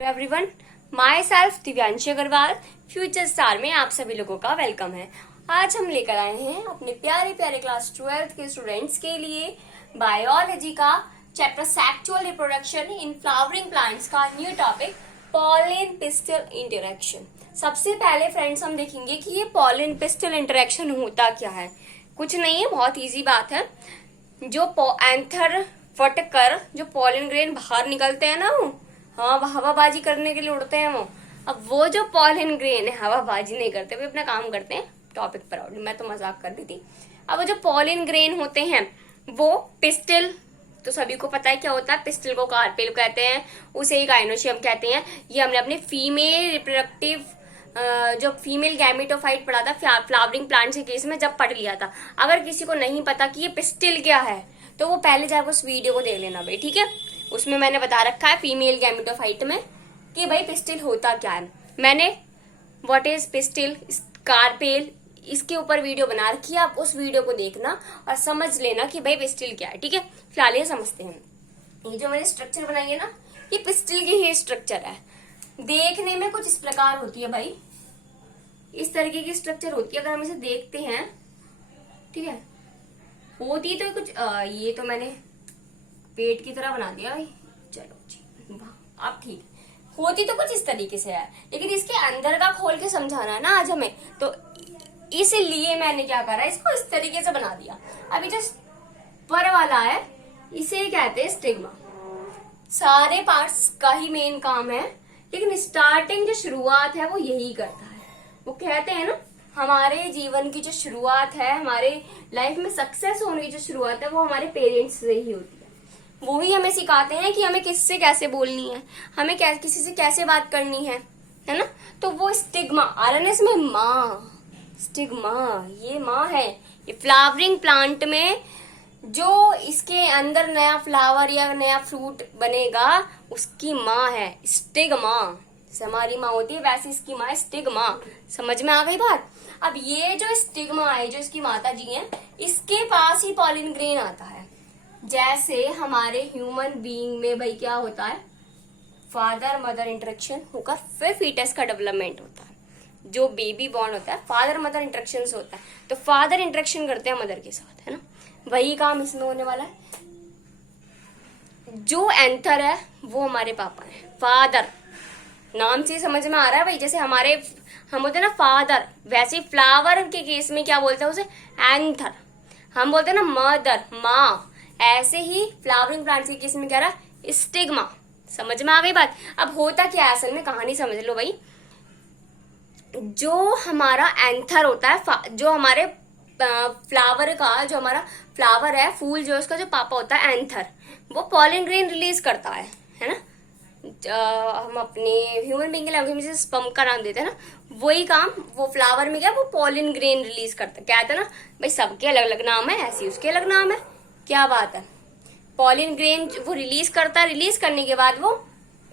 Everyone, myself Divyanshi Agarwal future star में आप सभी लोगों का वेलकम है। आज हम लेकर आए हैं अपने प्यारे प्यारे क्लास 12th के स्टूडेंट्स के लिए बायोलॉजी का chapter sexual reproduction in flowering plants का new topic pollen pistil interaction. सबसे पहले फ्रेंड्स हम देखेंगे कि ये पॉलिन पिस्टल इंटरेक्शन होता क्या है। कुछ नहीं है, बहुत इजी बात है। जो एंथर फट कर जो पॉलिन ग्रेन बाहर निकलते हैं ना, वो हवाबाजी करने के लिए उड़ते हैं वो। अब वो जो पॉलिन ग्रेन है हवाबाजी नहीं करते, वे अपना काम करते हैं। टॉपिक पर आउट, मैं तो मजाक कर रही थी। अब वो जो पॉलिन ग्रेन होते हैं वो पिस्टिल, तो सभी को पता है क्या होता है। पिस्टिल को कार्पेल कहते हैं, उसे ही गाइनोशियम कहते हैं। ये हमने अपने फीमेल रिप्रोडक्टिव जो फीमेल गैमेटोफाइट पढ़ा था फ्लावरिंग प्लांट्स के केस में, जब पढ़ लिया था। अगर किसी को नहीं पता कि ये पिस्टिल क्या है तो वो पहले जाकर उस वीडियो को देख लेना भाई, ठीक है। उसमें मैंने बता रखा है फीमेल गैमेटोफाइट में कि भाई पिस्टिल होता क्या है। मैंने व्हाट इज पिस्टिल, कार्पेल, इसके ऊपर वीडियो बना रखी है। आप उस वीडियो को देखना और समझ लेना कि भाई पिस्टिल क्या है, ठीक है। फिलहाल ये समझते हैं। ये जो मैंने स्ट्रक्चर बनाई है ना, ये पिस्टिल की ही स्ट्रक्चर है। देखने में कुछ इस प्रकार होती है भाई, इस तरीके की स्ट्रक्चर होती है। अगर हम इसे देखते हैं, ठीक है, होती तो कुछ ये तो मैंने पेट की तरह बना दिया भाई, चलो जी, अब ठीक। होती तो कुछ इस तरीके से है, लेकिन इसके अंदर का खोल के समझाना है ना आज हमें, तो इसलिए मैंने क्या करा, इसको इस तरीके से बना दिया। अभी जो पर वाला है इसे कहते हैं स्टिग्मा। सारे पार्ट्स का ही मेन काम है, लेकिन स्टार्टिंग जो शुरुआत है वो यही करता है। वो कहते हैं ना, हमारे जीवन की जो शुरुआत है, हमारे लाइफ में सक्सेस होने की जो शुरुआत है, वो हमारे पेरेंट्स से ही होती है। वो ही हमें सिखाते हैं कि हमें किससे कैसे बोलनी है, हमें किसी से कैसे बात करनी है ना। तो वो स्टिग्मा, आरएनएस में माँ, स्टिग्मा ये माँ है। ये फ्लावरिंग प्लांट में जो इसके अंदर नया फ्लावर या नया फ्रूट बनेगा उसकी माँ है स्टिग्मा। हमारी माँ होती है वैसे इसकी माँ है स्टिग्मा। समझ में आ गई बात। अब ये जो स्टिग्मा है, जो इसकी माता जी हैं, इसके पास ही पॉलिन ग्रेन आता है। जैसे हमारे ह्यूमन बीइंग में भाई क्या होता है, फादर मदर इंटरेक्शन होकर फिर फीटस का डेवलपमेंट होता है। जो बेबी बॉर्न होता है फादर मदर इंटरेक्शन से होता है। तो फादर इंटरेक्शन करते हैं मदर के साथ, है ना। वही काम इसमें होने वाला है। जो एंथर है वो हमारे पापा है, फादर। नाम से समझ में आ रहा है भाई, जैसे हम बोलते हैं ना फादर, वैसे ही फ्लावर के केस में क्या बोलते हैं उसे, एंथर। हम बोलते हैं ना मदर, माँ, ऐसे ही फ्लावरिंग प्लांट्स के केस में क्या रहा, स्टिग्मा। समझ में आ गई बात। अब होता क्या है असल में, कहानी समझ लो भाई। जो हमारा एंथर होता है, जो हमारे फ्लावर का, जो हमारा फ्लावर है, फूल जो उसका जो पापा होता है एंथर, वो पॉलिन ग्रेन रिलीज करता है ना। हम अपने ह्यूमन बीइंग के लैंग्वेज में स्पर्म का नाम देते हैं ना, वही काम वो फ्लावर में क्या, वो पॉलिन ग्रेन रिलीज करता है। क्या था ना भाई, सबके अलग अलग नाम है, ऐसे ही उसके अलग नाम है। क्या बात है, पॉलिन ग्रेन वो रिलीज करता है। रिलीज करने के बाद वो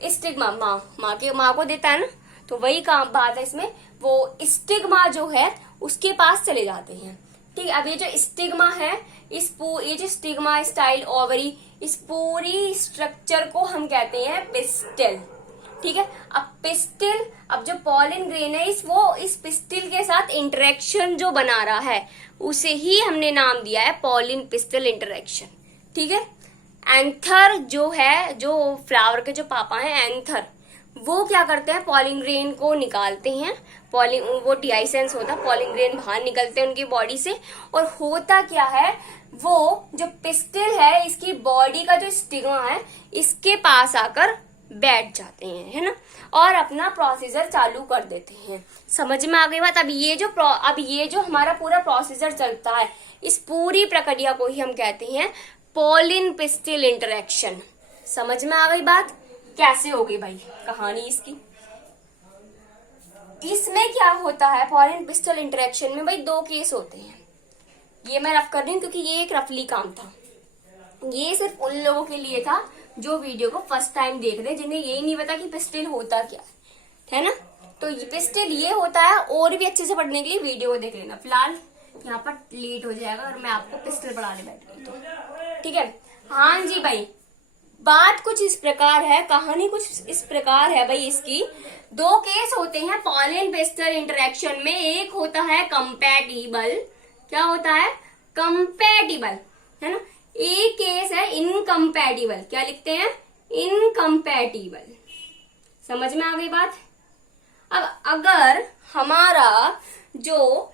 स्टिग्मा माँ को देता है ना। तो वही काम बात है इसमें, वो स्टिग्मा जो है उसके पास चले जाते हैं। ठीक है। अब ये जो स्टिग्मा है, ये जो स्टिग्मा स्टाइल ओवरी, इस पूरी स्ट्रक्चर को हम कहते हैं पिस्टिल। ठीक है। अब पिस्टिल, अब जो पॉलिन ग्रेन है इस पिस्टिल के साथ इंटरेक्शन जो बना रहा है उसे ही हमने नाम दिया है पॉलिन पिस्टिल इंटरेक्शन। ठीक है। एंथर जो है, जो फ्लावर के जो पापा हैं एंथर, वो क्या करते हैं, पॉलिन ग्रेन को निकालते हैं। वो डिहाइसेंस होता है, पॉलिन ग्रेन बाहर निकलते हैं उनकी बॉडी से। और होता क्या है, वो जो पिस्टिल है इसकी बॉडी का जो स्टिग्मा है इसके पास आकर बैठ जाते हैं, है ना, और अपना प्रोसीजर चालू कर देते हैं। समझ में आ गई बात। अब ये जो हमारा पूरा प्रोसीजर चलता है, इस पूरी प्रक्रिया को ही हम कहते हैं पॉलिन पिस्टिल इंटरेक्शन। समझ में आ गई बात। कैसे होगी भाई कहानी इसकी। इसमें क्या होता है, पॉलिन पिस्टिल इंटरेक्शन में भाई दो केस होते हैं। ये मैं रफ कर रही हूँ क्योंकि ये एक रफली काम था। ये सिर्फ उन लोगों के लिए था जो वीडियो को फर्स्ट टाइम देख रहे हैं, जिन्हें यही नहीं पता कि पिस्टिल होता क्या है ना। तो पिस्टिल ये होता है, और भी अच्छे से पढ़ने के लिए वीडियो को देख लेना। फिलहाल यहाँ पर लेट हो जाएगा और मैं आपको पिस्टिल पढ़ाने बैठ गई तो, ठीक है। हाँ जी भाई, बात कुछ इस प्रकार है, कहानी कुछ इस प्रकार है भाई इसकी। दो केस होते हैं पॉलन पिस्टल इंटरेक्शन में, एक होता है कंपैटिबल, क्या होता है, कंपैटिबल, है ना। एक केस है इनकम्पैटिबल, क्या लिखते हैं, इनकम्पैटिबल। समझ में आ गई बात। अब अगर हमारा जो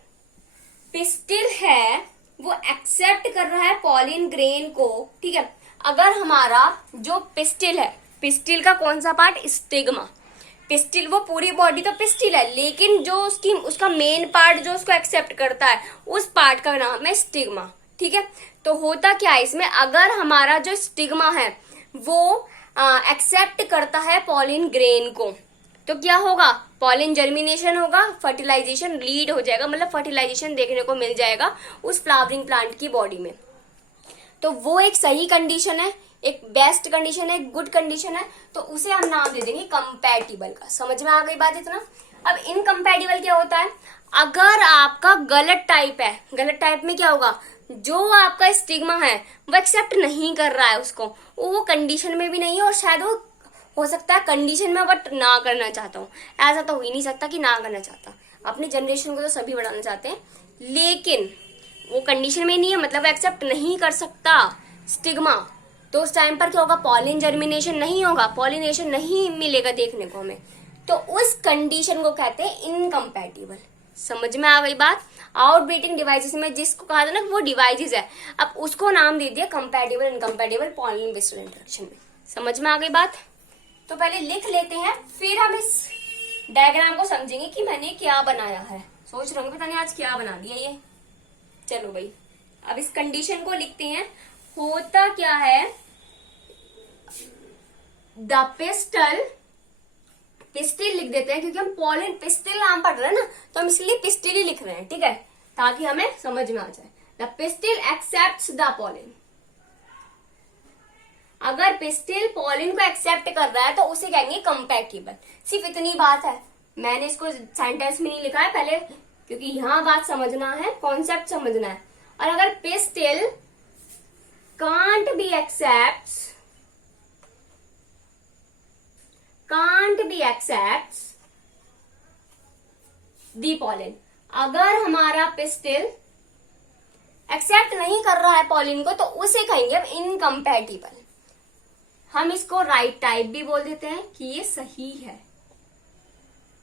पिस्टिल है वो एक्सेप्ट कर रहा है पॉलिन ग्रेन को, ठीक है, अगर हमारा जो पिस्टिल है, पिस्टिल का कौन सा पार्ट, स्टिग्मा, पिस्टिल वो पूरी बॉडी तो पिस्टिल है, लेकिन जो उसका मेन पार्ट जो उसको एक्सेप्ट करता है उस पार्ट का नाम है स्टिग्मा, ठीक है। तो होता क्या है इसमें, अगर हमारा जो स्टिग्मा है वो एक्सेप्ट करता है पॉलिन ग्रेन को, तो क्या होगा, पॉलिन जर्मिनेशन होगा, फर्टिलाइजेशन लीड हो जाएगा, मतलब फर्टिलाइजेशन देखने को मिल जाएगा उस फ्लावरिंग प्लांट की बॉडी में। तो वो एक सही कंडीशन है, एक बेस्ट कंडीशन है, एक गुड कंडीशन है, तो उसे हम नाम दे देंगे कंपैटिबल का। समझ में आ गई बात इतना। अब इनकम्पैटिबल क्या होता है, अगर आपका गलत टाइप है, गलत टाइप में क्या होगा, जो आपका स्टिग्मा है वो एक्सेप्ट नहीं कर रहा है उसको, वो कंडीशन में भी नहीं है, और शायद वो हो सकता है कंडीशन में बट ना करना चाहता हूँ, ऐसा तो हो ही नहीं सकता कि ना करना चाहता। अपनी जनरेशन को तो सभी बढ़ाना चाहते हैं, लेकिन वो कंडीशन में नहीं है, मतलब एक्सेप्ट नहीं कर सकता स्टिग्मा, तो उस टाइम पर क्या होगा, पॉलिन जर्मिनेशन नहीं होगा, पॉलिनेशन नहीं मिलेगा देखने को हमें, तो उस कंडीशन को कहते हैं इनकम्पैटिबल। समझ में आ गई बात। आउटब्रीडिंग डिवाइसेस में जिसको कहा था ना वो डिवाइसेस है, अब उसको नाम दे दिया compatible incompatible pollen pistil interaction में। समझ में आ गई बात। तो पहले लिख लेते हैं, फिर हम इस डायग्राम को समझेंगे कि मैंने क्या बनाया है। सोच रहे होंगे पता नहीं आज क्या बना दिया ये। चलो भाई, अब इस कंडीशन को लिखते हैं। होता क्या है, द पिस्टल, पिस्टिल लिख देते हैं क्योंकि हम पॉलिन पिस्टिल नाम पढ़ रहे हैं ना, तो हम इसलिए पिस्टिल ही लिख रहे हैं, ठीक है, ताकि हमें समझ में आ जाए। The pistil accepts the pollen, अगर पिस्टिल पॉलिन को एक्सेप्ट कर रहा है तो उसे कहेंगे कंपैटिबल। सिर्फ इतनी बात है, मैंने इसको सेंटेंस में नहीं लिखा है पहले, क्योंकि यहां बात समझना है, कॉन्सेप्ट समझना है। और अगर pistil can't be accepts the pollen, अगर हमारा पिस्टिल एक्सेप्ट नहीं कर रहा है पॉलिन को तो उसे कहेंगे अब इनकम्पैटिबल। हम इसको राइट टाइप भी बोल देते हैं कि ये सही है,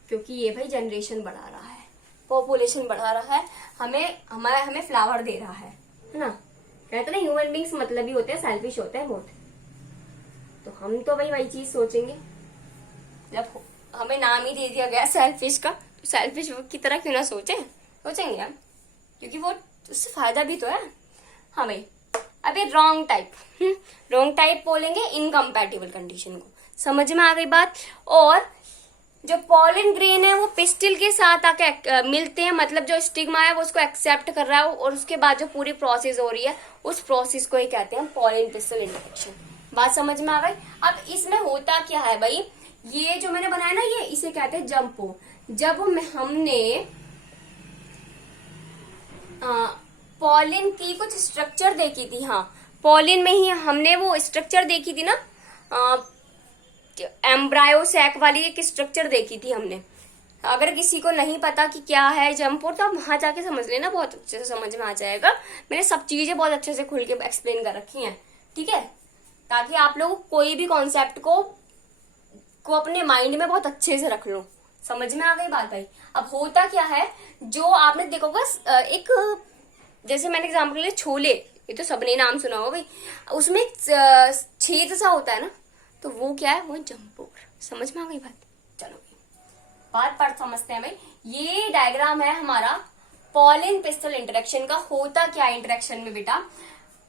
क्योंकि ये भाई जनरेशन बढ़ा रहा है, पॉपुलेशन बढ़ा रहा है, हमें फ्लावर दे रहा है ना। कहते ना ह्यूमन बींग्स मतलब ही होते हैं, सेल्फिश होते हैं बहुत, तो हम तो भाई वही चीज सोचेंगे। जब हमें नाम ही दे दिया गया सेल्फिश का, तो सेल्फिश की तरह क्यों ना सोचेंगे हम, क्योंकि वो उससे फायदा भी तो है। हाँ भाई, अभी रॉन्ग टाइप बोलेंगे इनकम्पैटिबल कंडीशन को। समझ में आ गई बात। और जो पॉलिन ग्रेन है वो पिस्टिल के साथ आके मिलते हैं, मतलब जो स्टिग्मा है वो उसको एक्सेप्ट कर रहा है, और उसके बाद जो पूरी प्रोसेस हो रही है उस प्रोसेस को ही कहते हैं पॉलिन पिस्टिल इंटरेक्शन। बात समझ में आ गई। अब इसमें होता क्या है भाई, ये जो मैंने बनाया ना, ये इसे कहते हैं जंपो। जब हमने पॉलिन की कुछ स्ट्रक्चर देखी थी, हाँ पॉलिन में ही हमने वो स्ट्रक्चर देखी थी ना, एम्ब्रायो सैक वाली एक स्ट्रक्चर देखी थी हमने। अगर किसी को नहीं पता कि क्या है जंपोर, तो आप वहां जाके समझ लेना, बहुत अच्छे से समझ में आ जाएगा। मैंने सब चीजें बहुत अच्छे से खुल के एक्सप्लेन कर रखी हैं, ठीक है, ताकि आप लोग कोई भी कॉन्सेप्ट को अपने माइंड में बहुत अच्छे से रख लो। समझ में आ गई बात भाई। अब होता क्या है, जो आपने देखोगा एक, जैसे मैंने एग्जाम्पल लिया छोले, ये तो सबने नाम सुना होगा भाई, उसमें छेद सा होता है ना, तो वो क्या है, वो जंपोर। समझ में आ गई बात। चलो बात पर समझते हैं भाई। ये डायग्राम है हमारा पॉलिन पिस्टल इंटरेक्शन का। होता क्या है इंटरेक्शन में बेटा,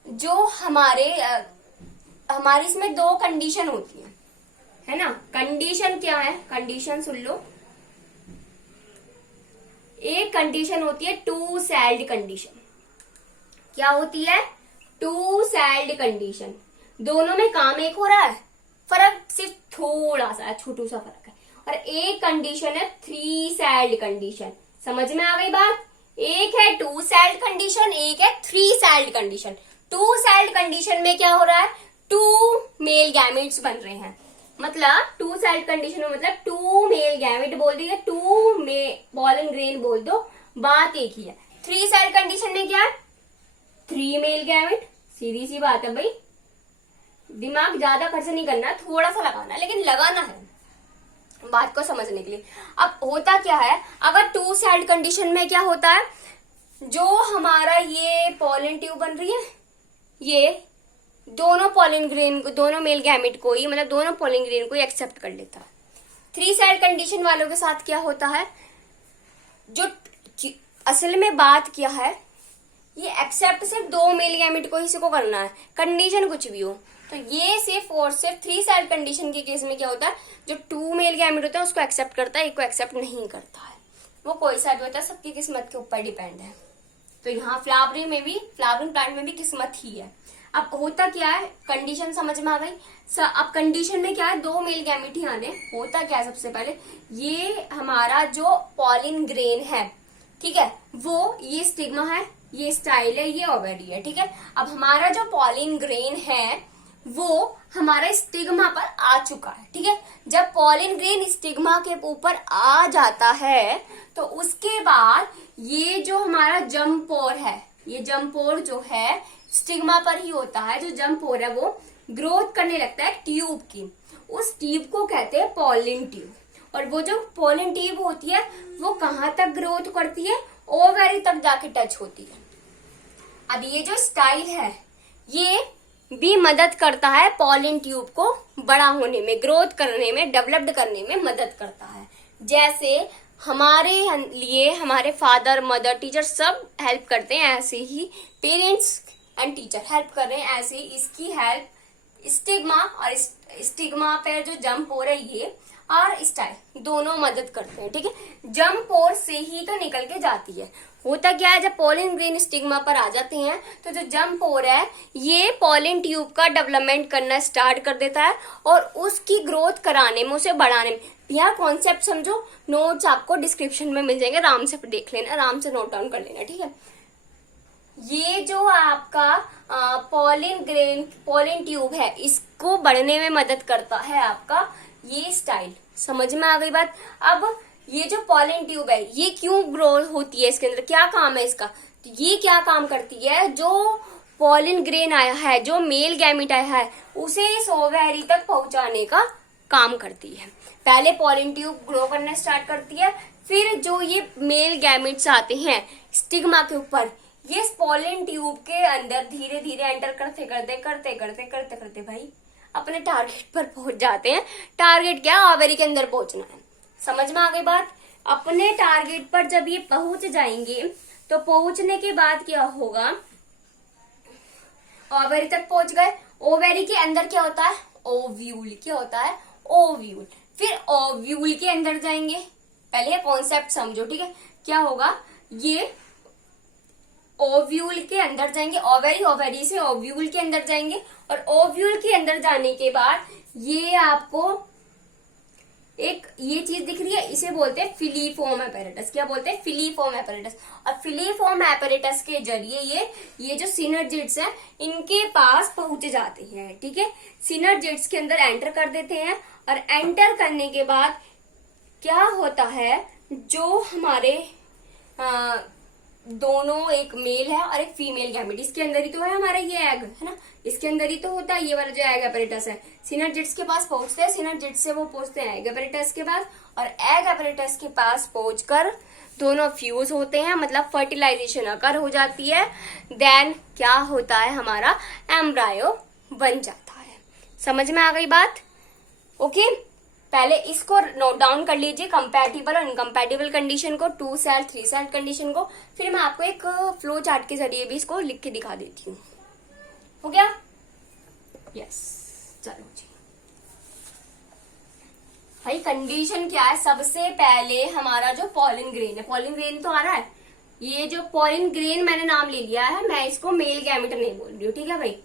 जो हमारी इसमें दो कंडीशन होती है ना। कंडीशन क्या है, कंडीशन सुन लो। एक कंडीशन होती है टू सेल्ड कंडीशन। क्या होती है, टू सेल्ड कंडीशन। दोनों में काम एक हो रहा है, फर्क सिर्फ थोड़ा सा छोटू सा फर्क है। और एक कंडीशन है थ्री सेल्ड कंडीशन। समझ में आ गई बात। एक है टू सेल्ड कंडीशन, एक है three celled condition. Two celled condition में क्या हो रहा है, 2 मेल गैमेट्स बन रहे हैं, मतलब 2 सेल कंडीशन में मतलब 2 मेल गैमेट बोल दिया, 2 पॉलन ग्रेन बोल दो, बात एक ही है। 3 सेल कंडीशन में क्या है, 3 मेल गैमेट, सीधी सी बात है भाई, दिमाग ज्यादा खर्च नहीं करना, थोड़ा सा लगाना, लेकिन लगाना है बात को समझने के लिए। अब होता क्या है, अगर 2 सेल कंडीशन में क्या होता है, जो हमारा ये पॉलन ट्यूब बन रही है, ये दोनों पॉलन ग्रेन को, दोनों मेल गैमेट को ही, मतलब दोनों पॉलन ग्रेन को एक्सेप्ट कर लेता है। 3 सेल कंडीशन वालों के साथ क्या होता है, जो असल में बात क्या है, ये एक्सेप्ट सिर्फ 2 मेल गैमेट को ही को करना है, कंडीशन कुछ भी हो। तो ये सिर्फ और सिर्फ 3 सेल कंडीशन के केस में क्या होता है, जो 2 मेल गैमेट होता है उसको एक्सेप्ट करता है, एक को एक्सेप्ट नहीं करता है। वो कोई सा भी होता है, सबकी किस्मत के ऊपर डिपेंड है। तो यहाँ फ्लावरिंग प्लांट में भी किस्मत ही है। अब होता क्या है, कंडीशन समझ में आ गई। अब कंडीशन में क्या है, 2 मेल गैमेट ही आने। होता क्या है, सबसे पहले ये हमारा जो पॉलिन ग्रेन है, ठीक है, वो ये स्टिग्मा है, ये स्टाइल है, ये ओवेरी है, ठीक है। अब हमारा जो पॉलिन ग्रेन है वो हमारा स्टिग्मा पर आ चुका है, ठीक है। जब पॉलिन ग्रेन स्टिग्मा के ऊपर आ जाता है तो उसके बाद ये जो हमारा जम्पोर है, ये जम्पोर जो है स्टिग्मा पर ही होता है। जो जम्पोर है वो ग्रोथ करने लगता है ट्यूब की, उस ट्यूब को कहते हैं पॉलिन ट्यूब। और वो जो पॉलिन ट्यूब होती है वो कहाँ तक ग्रोथ करती है, ओवरी तक जाके टच होती है। अब ये जो स्टाइल है ये भी मदद करता है पॉलिन ट्यूब को बड़ा होने में, ग्रोथ करने में, डेवलप्ड करने में मदद करता है। जैसे हमारे लिए हमारे फादर, मदर, टीचर सब हेल्प करते हैं, ऐसे ही पेरेंट्स एंड टीचर हेल्प कर रहे हैं, ऐसे ही इसकी हेल्प स्टिग्मा और स्टिग्मा पर जो जंप हो रहा है ये और स्टाइल दोनों मदद करते हैं, ठीक है। जंप पोर से ही तो निकल के जाती है। होता क्या है, जब पॉलिन ग्रेन स्टिग्मा पर आ जाते हैं तो जो जंप पोर है ये पॉलिन ट्यूब का डेवलपमेंट करना स्टार्ट कर देता है और उसकी ग्रोथ कराने में, उसे बढ़ाने में। यहाँ कॉन्सेप्ट समझो, नोट्स आपको डिस्क्रिप्शन में मिल जाएंगे, आराम से देख लेना, आराम से नोट डाउन कर लेना, ठीक है। ये जो आपका पॉलिन ट्यूब है इसको बढ़ने में मदद करता है आपका ये स्टाइल। समझ में आ गई बात। अब ये जो पॉलिन ट्यूब है ये क्यों ग्रो होती है, इसके अंदर क्या काम है इसका, तो ये क्या काम करती है, जो पॉलिन ग्रेन आया है, जो मेल गैमेट आया है उसे इस ओवेरी तक पहुंचाने का काम करती है। पहले पॉलिन ट्यूब ग्रो करना स्टार्ट करती है, फिर जो ये मेल गैमेट्स आते हैं स्टिग्मा के ऊपर, ये पॉलिन ट्यूब के अंदर धीरे धीरे एंटर करते करते भाई अपने टारगेट पर पहुंच जाते हैं। टारगेट क्या, ओवेरी के अंदर पहुंचना है। समझ में आ गई बात। अपने टारगेट पर जब ये पहुंच जाएंगे तो पहुंचने के बाद क्या होगा, ओवेरी तक पहुंच गए। ओवेरी के अंदर क्या होता है, ओव्यूल। क्या होता है, ओव्यूल। फिर ओव्यूल के अंदर जाएंगे। पहले कॉन्सेप्ट समझो, ठीक है। क्या होगा, ये ओव्यूल के अंदर जाएंगे, ओवेरी से ओव्यूल के अंदर जाएंगे और ओव्यूल के अंदर जाने के बाद ये आपको एक ये चीज दिख रही है, इसे बोलते हैं फिलीफॉर्म एपैरेटस। क्या बोलते हैं, फिलीफॉर्म एपैरेटस। और फिलीफॉर्म एपैरेटस के जरिए ये जो सिनर्जिड्स हैं इनके पास पहुंच जाते हैं, ठीक है। सिनर्जिड्स के अंदर एंटर कर देते हैं और एंटर करने के बाद क्या होता है, जो हमारे दोनों, एक मेल है और एक फीमेल गैमेट, इसके अंदर ही तो है हमारा ये एग, है ना, इसके अंदर ही तो होता है ये वाला जो एग एपैरेटस है। सिनर्जिड्स के पास पहुंचते हैं, सिनर्जिड्स से वो पहुंचते हैं एग एपैरेटस के पास, और एग एपैरेटस के पास पहुंचकर दोनों फ्यूज होते हैं, मतलब फर्टिलाइजेशन अकर हो जाती है। देन क्या होता है, हमारा एम्ब्रायो बन जाता है। समझ में आ गई बात। ओके, पहले इसको नोट डाउन कर लीजिए, कंपैटिबल और इनकम्पैटिबल कंडीशन को, 2 सेल 3 सेल कंडीशन को। फिर मैं आपको एक फ्लो चार्ट के जरिए भी इसको लिख के दिखा देती हूँ। हो गया, यस। चलो जी भाई, कंडीशन क्या है, सबसे पहले हमारा जो पॉलिन ग्रेन है, पॉलिन ग्रेन तो आ रहा है, ये जो पॉलिन ग्रेन मैंने नाम ले लिया है, मैं इसको मेल गैमेट नहीं बोल रही हूँ, ठीक है भाई।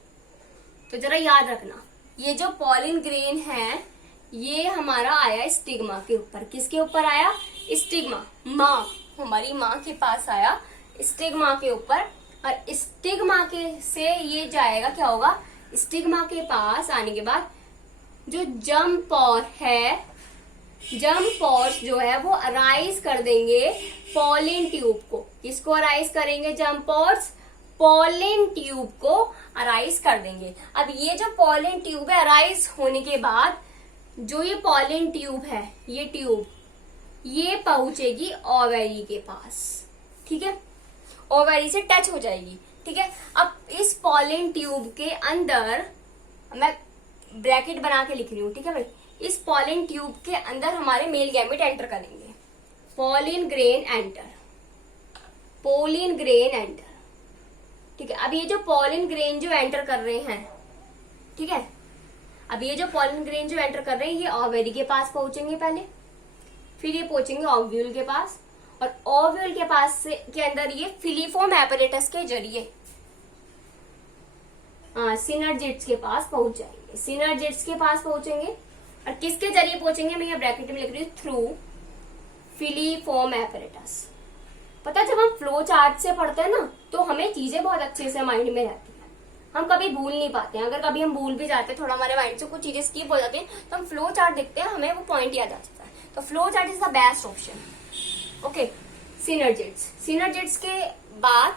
तो जरा याद रखना, ये जो पॉलिन ग्रेन है ये हमारा आया स्टिग्मा के ऊपर। किसके ऊपर आया, स्टिग्मा, माँ, हमारी माँ के पास आया स्टिग्मा के ऊपर। और स्टिग्मा के से ये जाएगा, क्या होगा, स्टिग्मा के पास आने के बाद जो जर्म पोर है, जर्म पोर्स जो है वो अराइज कर देंगे पॉलिन ट्यूब को। किसको अराइज करेंगे? जर्म पोर्स पॉलिन ट्यूब को अराइज कर देंगे। अब ये जो पॉलिन ट्यूब है, अराइज होने के बाद जो ये पॉलिन ट्यूब है, ये ट्यूब ये पहुंचेगी ओवेरी के पास। ठीक है, ओवेरी से टच हो जाएगी। ठीक है, अब इस पॉलिन ट्यूब के अंदर, मैं ब्रैकेट बना के लिख रही हूं, ठीक है भाई, इस पॉलिन ट्यूब के अंदर हमारे मेल गैमेट एंटर करेंगे। Pollen grain enter, pollen grain enter. ठीक है, अब ये जो पॉलिन ग्रेन जो एंटर कर रहे हैं, ठीक है, अब ये जो पॉलिन ग्रेन जो एंटर कर रहे हैं, ये ओवेरी के पास पहुंचेंगे पहले, फिर ये पहुंचेंगे ओव्यूल के पास, और ओव्यूल के पास से के अंदर ये फिलीफोम एपरेटस के जरिए सिनर्जिड्स के पास पहुंच जाएंगे। सिनर्जिड्स के पास पहुंचेंगे और किसके जरिए पहुंचेंगे? मैं ये ब्रैकेट में लिख रही हूँ, थ्रू फिलीफोम एपरेटस। पता है, जब हम फ्लो चार्ट से पढ़ते हैं ना, तो हमें चीजें बहुत अच्छे से माइंड में रहती है, हम कभी भूल नहीं पाते हैं। अगर कभी हम भूल भी जाते हैं, थोड़ा हमारे माइंड से कुछ चीजें स्किप हो जाती हैं, तो हम फ्लो चार्ट देखते हैं, हमें वो पॉइंट याद आ जाता है। तो flow chart is the best option. Okay, synergids, synergids के बाद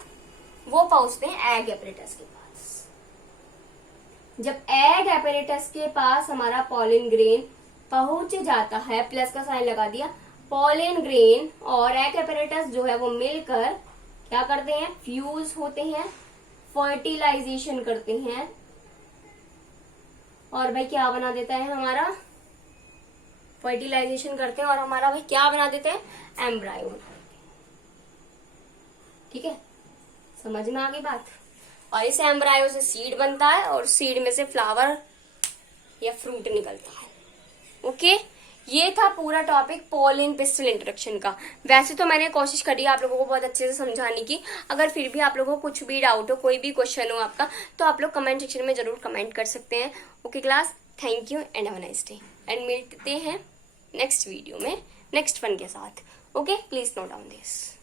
वो पहुंचते हैं एग एपरेटस के पास। जब एग एपरेटस के पास हमारा पॉलिन ग्रेन पहुंच जाता है, प्लस का साइन लगा दिया, पॉलिन ग्रेन और एग एपरेटस जो है वो मिलकर क्या करते हैं? फ्यूज होते हैं, फर्टिलाइजेशन करते हैं, और भाई क्या बना देता है हमारा? फर्टिलाइजेशन करते हैं और हमारा भाई क्या बना देते हैं? एम्ब्रायो। ठीक है, समझ में आ गई बात? और इस एम्ब्रायो से सीड बनता है और सीड में से फ्लावर या फ्रूट निकलता है। ओके, ये था पूरा टॉपिक पॉलिन पिस्टल इंट्रोडक्शन का। वैसे तो मैंने कोशिश करी आप लोगों को बहुत अच्छे से समझाने की। अगर फिर भी आप लोगों को कुछ भी डाउट हो, कोई भी क्वेश्चन हो आपका, तो आप लोग कमेंट सेक्शन में जरूर कमेंट कर सकते हैं। Okay class, thank you and have a nice day, and मिलते हैं नेक्स्ट वीडियो में नेक्स्ट वन के साथ। Okay, please note down this.